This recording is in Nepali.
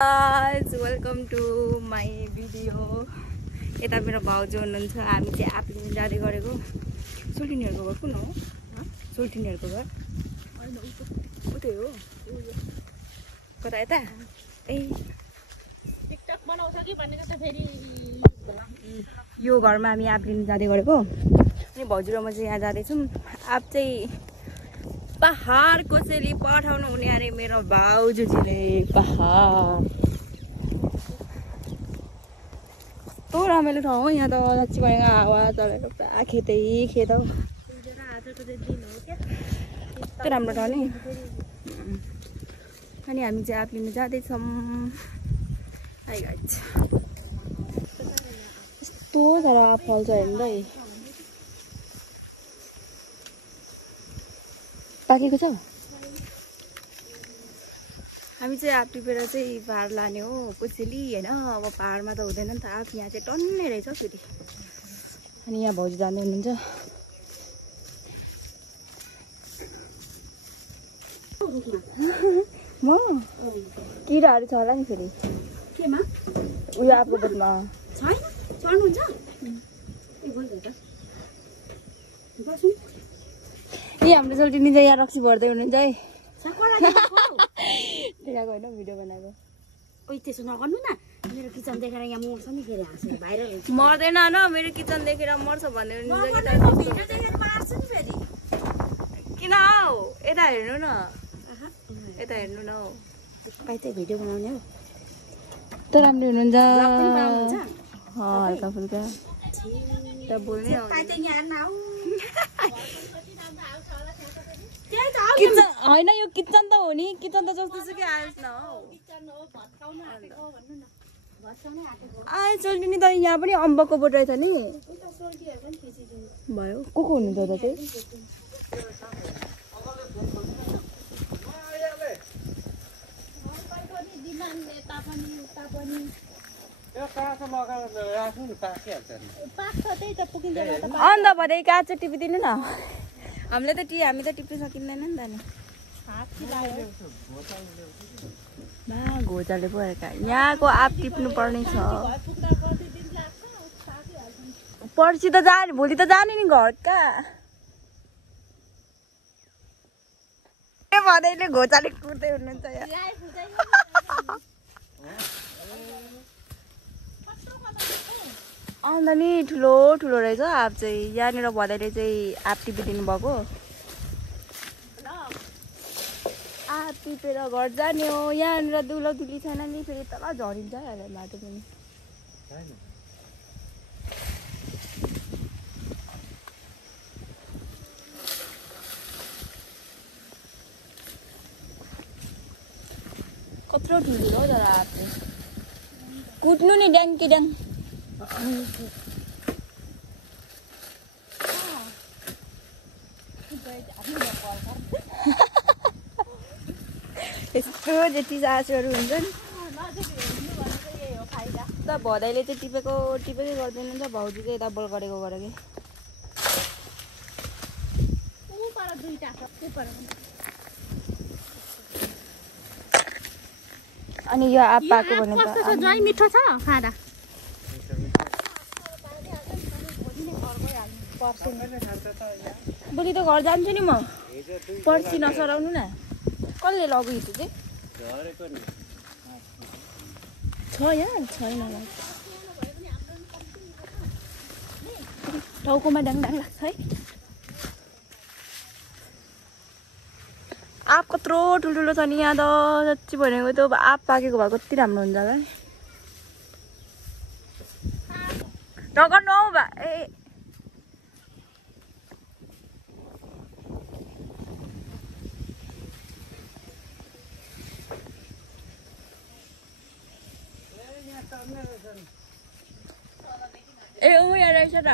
guys, welcome to my video. यता मेरो भाउजू हुनुहुन्छ हामी चाहिँ आफैले जाँदै गरेको सोल्टिनीहरुको घर कुन हो सोल्टिनीहरुको घर हैन उतै हो कता यता ए टिकटक बनाउँछ कि भनेको त फेरि यो घरमा हामी आफैले जाँदै गरेको अनि भाउजू र म चाहिँ यहाँ जाँदै छौं आप चाहिँ पहाड कसैले पठाउनु हुने अरे मेरो भाउजूजीले पहाड कस्तो रमाइलो ठाउँ हो यहाँ त साँच्चै भनेको हावा चलेको पुरा खेतै खेत हो कस्तो राम्रो ठाउँ नि अनि हामी चाहिँ आफैले जाँदैछौँ हाई गाइज यस्तो साह्रो फल्छ हेर्नु है पाकेको छ हामी चाहिँ आफ टिपेर चाहिँ पहाड लाने हो कसैले हैन अब पहाडमा त हुँदैन नि त आफ यहाँ चाहिँ टन्नै रहेछ फेरि अनि यहाँ भाउजू जाँदै हुनुहुन्छ म किराहरु छ होला नि फेरि केमा उयो आफको बोटमा छैन चढ्नुहुन्छ ए बोल्दै त बस्नु ए हाम्रो सोल्टिनी चाहिँ यहाँ रक्सी भर्दै हुनुहुन्छ है देखाएको होइन भिडियो बनाएको ओइ त्यसो नगर्नु न मेरो किचन देखेर यहाँ मर्छ नि फेरि हाँसेर भाइरल हुन्छ मर्दैन न मेरो किचन देखेर मर्छ भन्ने भिडियो देखेर मार्छ नि फेरि किन हौ यता हेर्नु न यता हेर्नु न हौ पाइ चाहिँ भिडियो बनाउने हो त राम्रो हुनुहुन्छ हल्का फुल्का त बोल्ने पाइ चाहिँ यहाँ न आऊ किचन हैन यो किचन त हो नि किचन त जस्तो सुकै आएछ न हौ किचन हो भत्काउन आटेको भन्नु न भत्काउनै आटेको आइ सोल्टिनी त यहाँ पनि अम्बकको बोट रहेछ नि उता सोल्टीहरु पनि खिचिदिनु भयो को हुनुहुन्छ त चाहिँ अन्त भरे काँचो टिपिदिनु न हामीले त हामी त टिप्न सकिँदैन नि त नि घोचाले पो यहाँको आप टिप्नु पर्ने छ पर्सि त जाने भोलि त जाने नि घर कहाँ ए भन्दैले घोचाले कुर्दै हुनुहुन्छ अन्त नि ठुलो ठुलो रहेछ आप चाहिँ यहाँनिर भदैले चाहिँ आप टिपिदिनु भएको आप टिपेर घर जाने हो यहाँनिर दुलो दुली छैन नि फेरि तल झरिन्छ बाटो पनि कत्रो ठुलो हो तर आप कुट्नु नि ड्याङ कि ड्याङ यस्तो जति सासुहरू हुन्छ नि त भदैले चाहिँ टिपेकै गर्दैन त भाउजू चाहिँ यता बल गरेको गरेकै अनि यो आप पाएको भने त जय मिठो छ खाँदा भोलि त घर जान्छु नि म पर्सि नसराउनु न कसले लग्यो हिजो चाहिँ छ यहाँ छैन टाउकोमा डाङ डाङ लाग्छ है आप कत्रो ठुल्ठुलो छ नि यहाँ त साँच्ची भनेको त्यो आप पाकेको भए कति राम्रो हुन्छ होला नगर्नु हौ बा ए ए यहाँ रहेछ त